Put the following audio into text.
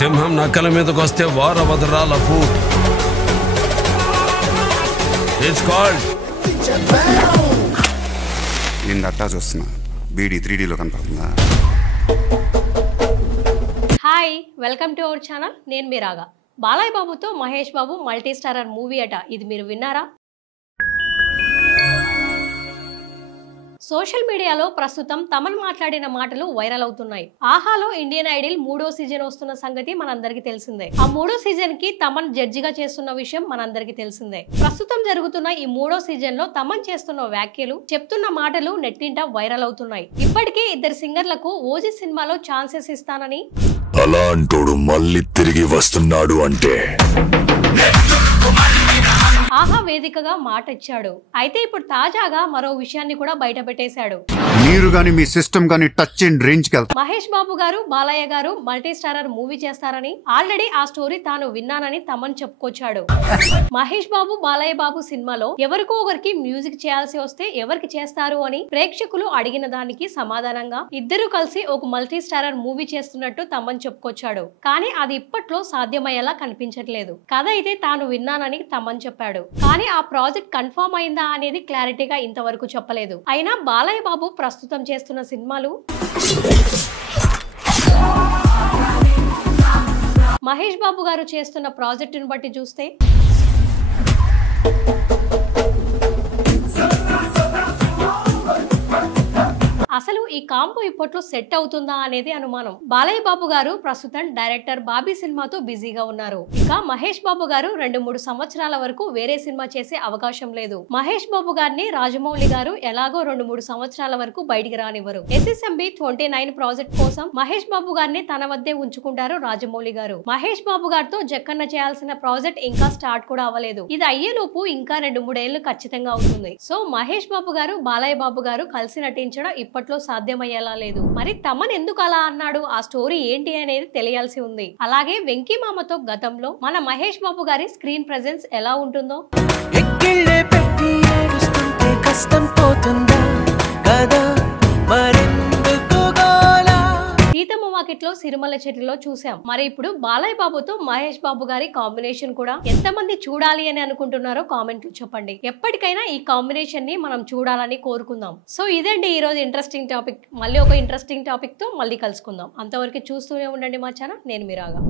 సింహం నక్కల మీదకి వస్తే వారవదరాలపు. It's called. నేను డట్టా చూస్తున్నా. బీడీ 3Dలో కనపడుతుందా? Hi, welcome to our channel. నేను మీ రాగా. బాలయ్య బాబుతో Mahesh Babu multi starrer movie అట. ఇది మీరు విన్నారా? సోషల్ మీడియాలో ప్రస్తుతం తమన్ మాట్లాడిన మాటలు వైరల్ అవుతున్నాయి. ఆహాలో ఇండియన్ ఐడల్ 3వ సీజన్ వస్తున్న సంగతి మనందరికీ తెలిసిందే. ఆ 3వ సీజన్ కి తమన్ జడ్జిగా చేస్తున్న విషయం మనందరికీ తెలిసిందే. ప్రస్తుతం జరుగుతున్న ఈ 3వ సీజన్ లో తమన్ చేస్తున్న వ్యాఖ్యలు, చెప్తున్న మాటలు నెట్టింట వైరల్ అవుతున్నాయి. ఇప్పటికే 2 సింగర్లకు ఓజీ సినిమాలో ఛాన్సెస్ ఇస్తానని, అలాంటోడు మళ్ళీ తిరిగి వస్తున్నాడు అంటే ఆహా వేదికగా మాట ఇచ్చాడు. అయితే ఇప్పుడు తాజాగా మరో విషయాన్ని కూడా బయట పెట్టేశాడు. మీరు గాని మీ సిస్టమ్ గాని టచ్ అండ్ రేంజ్ కి మహేష్ బాబు గారు బాలయ్య గారు మల్టీ స్టారర్ మూవీ చేస్తారని ఆల్రెడీ ఆ స్టోరీ తాను విన్నానని తమన్ చెప్పుకొచ్చాడు. మహేష్ బాబు బాలయ్య బాబు సినిమాలో ఎవరికో ఒకరికి మ్యూజిక్ చేయాల్సి వస్తే ఎవరికి చేస్తారు అని ప్రేక్షకులు అడిగిన దానికి సమాధానంగా ఇద్దరు కలిసి ఒక మల్టీ స్టారర్ మూవీ చేస్తున్నట్టు తమన్ చెప్పుకొచ్చాడు. కానీ అది ఇప్పట్లో సాధ్యమయ్యేలా కనిపించట్లేదు. కథ అయితే తాను విన్నానని తమన్ చెప్పాడు. కానీ ఆ ప్రాజెక్ట్ కన్ఫర్మ్ అయిందా అనేది క్లారిటీగా ఇంతవరకు చెప్పలేదు. అయినా బాలయ్య బాబు ప్రస్తుతం చేస్తున్న సినిమాలు, మహేష్ బాబు గారు చేస్తున్న ప్రాజెక్టును బట్టి చూస్తే అసలు ఈ కాంబో ఇప్పట్లో సెట్ అవుతుందా అనేది అనుమానం. బాలయ్య బాబు గారు ప్రస్తుతం డైరెక్టర్ బాబీ సినిమాతో బిజీగా ఉన్నారు. ఇక మహేష్ బాబు గారు 2-3 సంవత్సరాల వరకు వేరే సినిమా చేసే అవకాశం లేదు. మహేష్ బాబు గారిని రాజమౌళి గారు ఎలాగో 2-3 సంవత్సరాల వరకు బయటికి రానివ్వరు. SSMB 29 ప్రాజెక్ట్ కోసం మహేష్ బాబు గారిని తన వద్దే ఉంచుకుంటారు రాజమౌళి గారు. మహేష్ బాబు గారితో జక్కన్న చేయాల్సిన ప్రాజెక్ట్ ఇంకా స్టార్ట్ కూడా అవ్వలేదు. ఇది అయ్యేలోపు ఇంకా 2-3 ఏళ్లు ఖచ్చితంగా అవుతుంది. సో మహేష్ బాబు గారు బాలయ్య బాబు గారు కలిసి నటించడం ఇప్పట్లో సాధ్యమయ్యేలా లేదు. మరి తమన్ ఎందుకు అలా అన్నాడు, ఆ స్టోరీ ఏంటి అనేది తెలియాల్సి ఉంది. అలాగే వెంకీ మామతో గతంలో మన మహేష్ బాబు గారి స్క్రీన్ ప్రెజెన్స్ ఎలా ఉంటుందో, సీతమ్మ వాకిట్లో సిరిమల్ల చెట్టులో చూసాం. మరి ఇప్పుడు బాలయ్య బాబుతో మహేష్ బాబు గారి కాంబినేషన్ కూడా ఎంతమంది చూడాలి అని అనుకుంటున్నారో కామెంట్లు చెప్పండి. ఎప్పటికైనా ఈ కాంబినేషన్ ని మనం చూడాలని కోరుకుందాం. సో ఇదండి ఈ రోజు ఇంట్రెస్టింగ్ టాపిక్. మళ్ళీ ఒక ఇంట్రెస్టింగ్ టాపిక్ తో మళ్ళీ కలుసుకుందాం. అంతవరకు చూస్తూనే ఉండండి మా ఛానల్. నేను మీ రాగా.